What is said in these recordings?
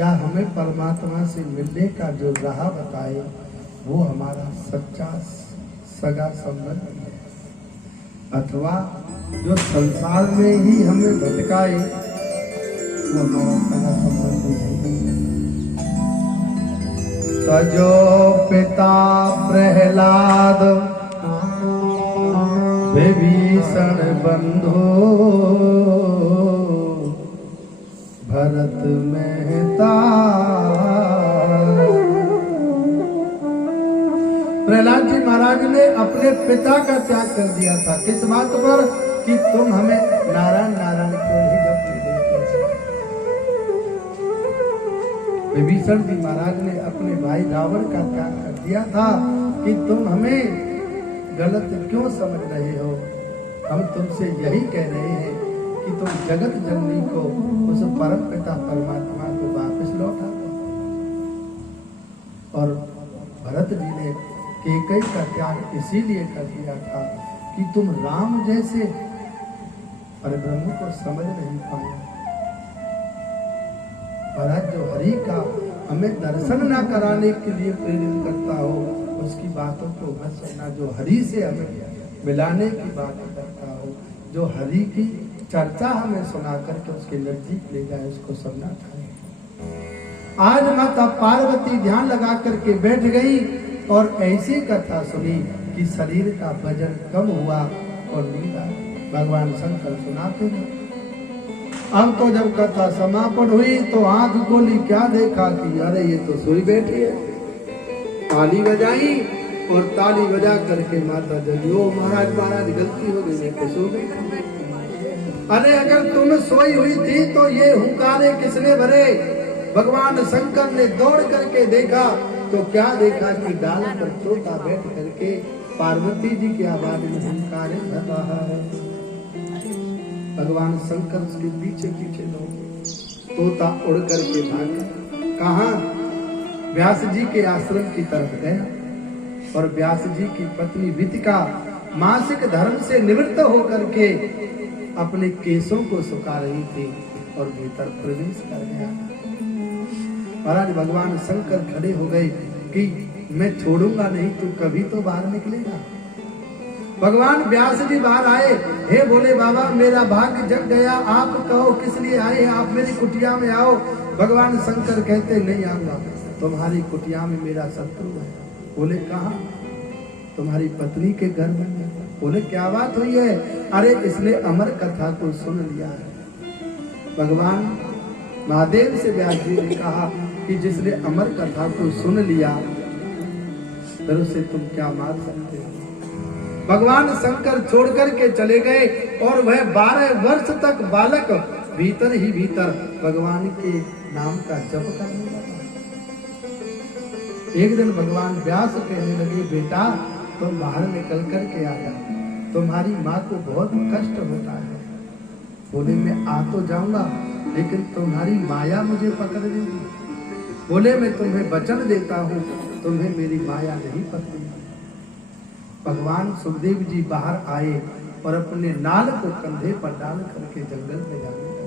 या हमें परमात्मा से मिलने का जो राह बताए वो हमारा सच्चा सगा संबंध है, अथवा जो संसार में ही हमें भटकाए वो हमारा सगा संबंध नहीं। तजो पिता प्रहलाद विभीषण बंधु भरत मेहता। प्रहलाद जी महाराज ने अपने पिता का त्याग कर दिया था, किस बात पर कि तुम हमें नारायण नारायण क्यों नहीं जपने देते। विभीषण जी महाराज ने अपने भाई रावण का त्याग कर दिया था कि तुम हमें गलत क्यों समझ रहे हो। हम तुमसे यही कह रहे हैं कि तुम जगत जननी को, उस परम पिता परमात्मा को वापस लौटा दो। और भरत जी ने कैकेयी का त्याग इसीलिए कर दिया था कि तुम राम जैसे परब्रह्म को समझ नहीं पाए। भरत जो हरि का हमें दर्शन ना कराने के लिए प्रेरित करता हो, उसकी बातों को मत सुनना। जो हरि से हमें मिलाने की बात करता हो, जो हरि की चर्चा हमें सुना करके उसके नजदीक ले जाए, उसको सुनना चाहिए। आज माता पार्वती ध्यान लगा करके बैठ गई और ऐसी कथा सुनी कि शरीर का वजन कम हुआ और नींद आई। भगवान शंकर सुनाते हैं। अब तो जब कथा समापन हुई तो आंख खोली, क्या देखा कि अरे ये तो सोई बैठी है। ताली बजाई और ताली बजा करके माता जगी, ओ महाराज महाराज गलती हो गई, मैं तो सो गई। अरे अगर तुम सोई हुई थी तो ये हुंकारे किसने भरे। भगवान शंकर ने दौड़ करके देखा तो क्या देखा कि डाल पर तोता बैठ करके पार्वती जी की आवाज में हुंकारे भर रहा है। भगवान शंकर उसके पीछे पीछे दौड़े, तोता उड़ करके भागा। कहाँ? व्यास जी के आश्रम की तरफ गया और व्यास जी की पत्नी वितिका मासिक धर्म से निवृत्त होकर के अपने केसों को सुखा रही थी और भीतर प्रवेश कर गया। महाराज भगवान शंकर खड़े हो गए कि मैं छोड़ूंगा नहीं, तू कभी तो बाहर निकलेगा। भगवान व्यास जी बाहर आए, हे बोले बाबा मेरा भाग्य जग गया, आप कहो किस लिए आए हैं, आप मेरी कुटिया में आओ। भगवान शंकर कहते नहीं आऊंगा, तुम्हारी कुटिया में मेरा शत्रु है। बोले कहाँ? तुम्हारी पत्नी के घर में। बोले क्या बात हुई है? अरे इसने अमर कथा को सुन लिया है। भगवान महादेव से व्यास जी ने कहा कि जिसने अमर कथा को सुन लिया फिर उसे तुम क्या मार सकते हो। भगवान शंकर छोड़ करके चले गए और वह 12 वर्ष तक बालक भीतर ही भीतर भगवान के नाम का जप करने लगा। एक दिन भगवान व्यास कहने लगे, बेटा तुम बाहर निकल करके आया, तुम्हारी माँ को बहुत कष्ट होता है। बोले मैं आ तो जाऊंगा लेकिन तुम्हारी माया मुझे पकड़ लेगी। बोले मैं तुम्हें वचन देता हूँ, तुम्हें मेरी माया नहीं पकड़ेगी। भगवान सुखदेव जी बाहर आए और अपने नाल को कंधे पर डाल करके जंगल में जाने लगे।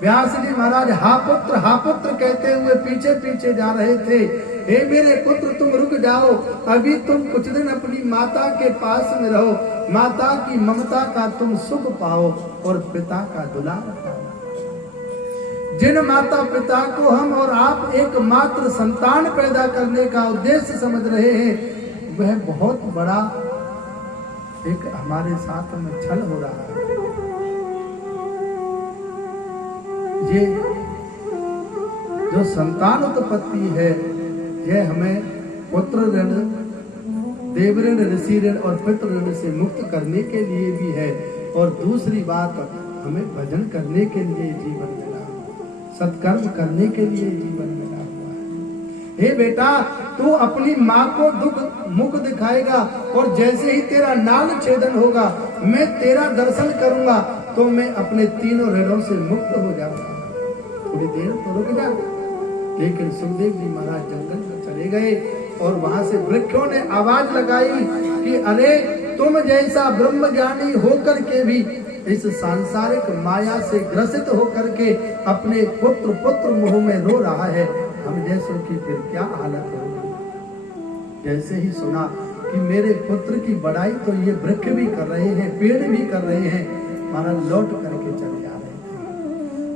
व्यास जी महाराज हा पुत्र कहते हुए पीछे पीछे जा रहे थे। हे मेरे पुत्र तुम रुक जाओ, अभी तुम कुछ दिन अपनी माता के पास में रहो, माता की ममता का तुम सुख पाओ और पिता का दुलार पाओ। जिन माता पिता को हम और आप एकमात्र संतान पैदा करने का उद्देश्य समझ रहे हैं, वह बहुत बड़ा एक हमारे साथ में छल हो रहा है। ये जो संतान उत्पत्ति है, यह हमें पुत्र ऋण, देव ऋण, ऋषि ऋण और पितृ ऋण से मुक्त करने के लिए भी है। और दूसरी बात, हमें भजन करने के लिए जीवन मिला, सत्कर्म करने के लिए जीवन मिला हुआ है। हे बेटा तू अपनी माँ को दुख मुख दिखाएगा और जैसे ही तेरा नाल छेदन होगा, मैं तेरा दर्शन करूंगा तो मैं अपने तीनों ऋणों से मुक्त हो जाऊंगा। थोड़ी देर तो रुक जा। लेकिन सुखदेव जी महाराज जंगल में चले गए और वहां से वृक्षों ने आवाज लगाई कि अरे तुम जैसा ब्रह्म ज्ञानी होकर के भी इस सांसारिक माया से ग्रसित होकर के अपने पुत्र मोह में रो रहा है, हम जैसों की फिर क्या हालत होगी। जैसे ही सुना कि मेरे पुत्र की बड़ाई तो ये वृक्ष भी कर रहे हैं, पेड़ भी कर रहे हैं, महाराज लौट करके चले जा रहे थे।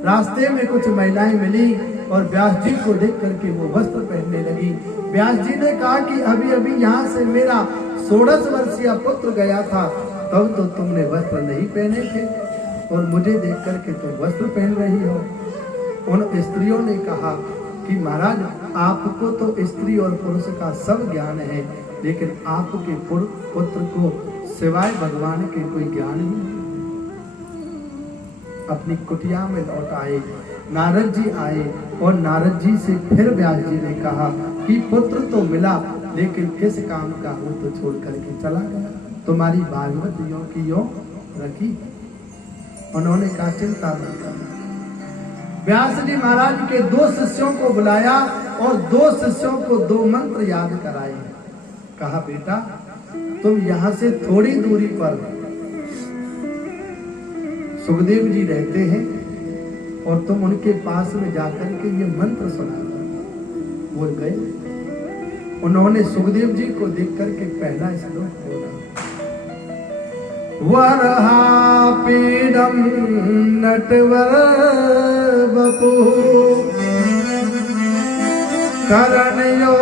रास्ते में कुछ महिलाएं मिली और व्यास जी को देख करके वो वस्त्र पहनने लगी। व्यास जी ने कहा कि अभी अभी यहाँ से मेरा 16 वर्षीय पुत्र गया था, तब तो तुमने वस्त्र नहीं पहने थे और मुझे देख करके तुम वस्त्र पहन रही हो। उन स्त्रियों ने कहा कि महाराज आपको तो स्त्री और पुरुष का सब ज्ञान है, लेकिन आपके पुत्र को सिवाय भगवान के कोई ज्ञान ही नहीं। अपनी कुटिया में लौट आए, नारद जी आए और नारद जी से फिर व्यास जी ने कहा कि पुत्र तो मिला, लेकिन किस काम का हो तो छोड़ करके चला गया, तुम्हारी भागवत यों की यों रखी। उन्होंने कहा चिंता मत करना। व्यास जी महाराज के 2 शिष्यों को बुलाया और 2 शिष्यों को 2 मंत्र याद कराए। कहा बेटा तुम यहां से थोड़ी दूरी पर सुखदेव जी रहते हैं और तुम उनके पास में जाकर के ये मंत्र सुना। वो गए, उन्होंने सुखदेव जी को देख करके पहला श्लोक बोला, वरहापीडम नटवर बपु करणयो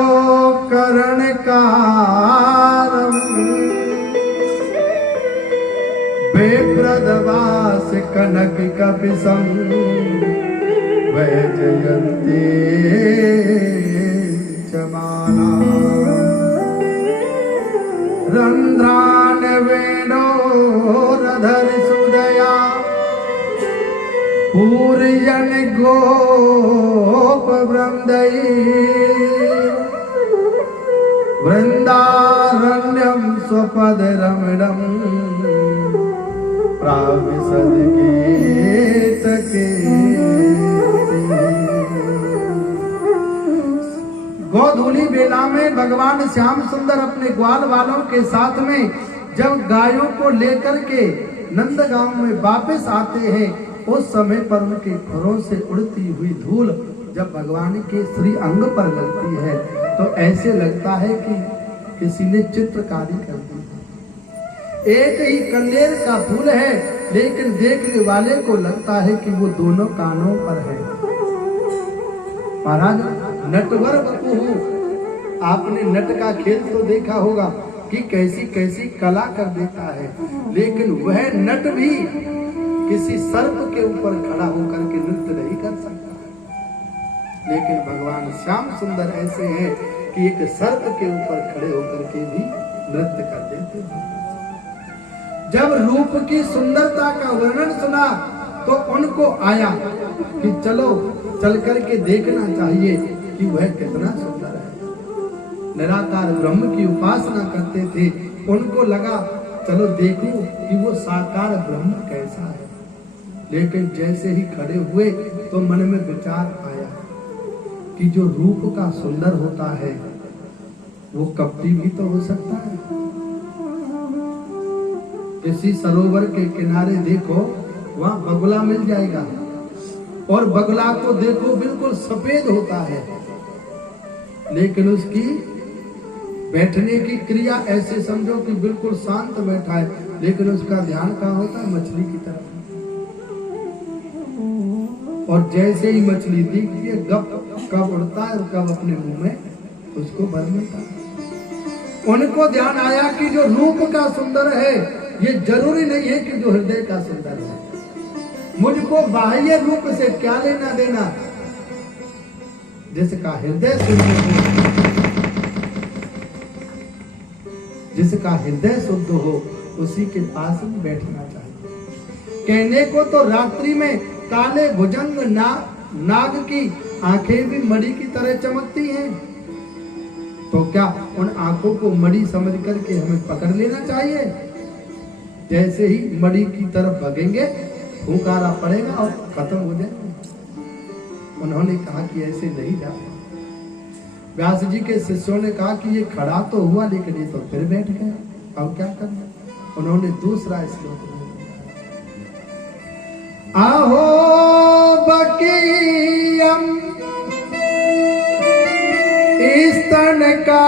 करणकारम बेप्रदवास कनक कपिसं वैजयन्ते चमाना रंध्रान वेणोरधर सुदया पूर्यन गोप वृंदई वृंदारण्यम स्वपद रमणम प्राविशद गीत के। गोधूली बेला में भगवान श्याम सुंदर अपने ग्वाल वालों के साथ में जब गायों को लेकर के नंदगांव में वापस आते हैं, उस समय पर उनके खुरों से उड़ती हुई धूल जब भगवान के श्री अंग पर लगती है तो ऐसे लगता है कि किसी ने चित्रकारी कर दी। एक ही कन्नेर का फूल है, लेकिन देखने वाले को लगता है कि वो दोनों कानों पर है। महाराज नटवर बपू हूँ, आपने नट का खेल तो देखा होगा कि कैसी कैसी कला कर देता है, लेकिन वह नट भी किसी सर्प के ऊपर खड़ा होकर के नृत्य नहीं कर सकता। लेकिन भगवान श्याम सुंदर ऐसे हैं कि एक सर्प के ऊपर खड़े होकर के भी नृत्य कर देते हैं। जब रूप की सुंदरता का वर्णन सुना तो उनको आया कि चलो चल करके देखना चाहिए कि वह कितना सुंदर है। निराकार ब्रह्म की उपासना करते थे, उनको लगा चलो देखो कि वो साकार ब्रह्म कैसा है। लेकिन जैसे ही खड़े हुए तो मन में विचार आया कि जो रूप का सुंदर होता है वो कपटी भी तो हो सकता है। किसी सरोवर के किनारे देखो, वहां बगुला मिल जाएगा और बगुला को देखो बिल्कुल सफेद होता है, लेकिन उसकी बैठने की क्रिया ऐसे समझो कि बिल्कुल शांत बैठा है, लेकिन उसका ध्यान कहाँ होता है? मछली की तरफ। और जैसे ही मछली दिखती है कब उड़ता है और कब अपने मुंह में उसको भर लेता है। उनको ध्यान आया कि जो रूप का सुंदर है ये जरूरी नहीं है कि जो हृदय का सुंदर है। मुझको बाह्य रूप से क्या लेना देना, जिसका हृदय सुंदर हो, जिसका हृदय शुद्ध हो उसी के पास में बैठना चाहिए। कहने को तो रात्रि में काले भुजंग नाग की आंखें भी मणि की तरह चमकती हैं, तो क्या उन आंखों को मणि समझ करके हमें पकड़ लेना चाहिए? जैसे ही मणि की तरफ भगेंगे फुंकारा पड़ेगा और खत्म हो जाएंगे। उन्होंने कहा कि ऐसे नहीं जाता। व्यास जी के शिष्यों ने कहा कि ये खड़ा तो हुआ लेकिन ये तो फिर बैठ गया, अब क्या करना? उन्होंने दूसरा श्लोक आहो बकीयम स्तन का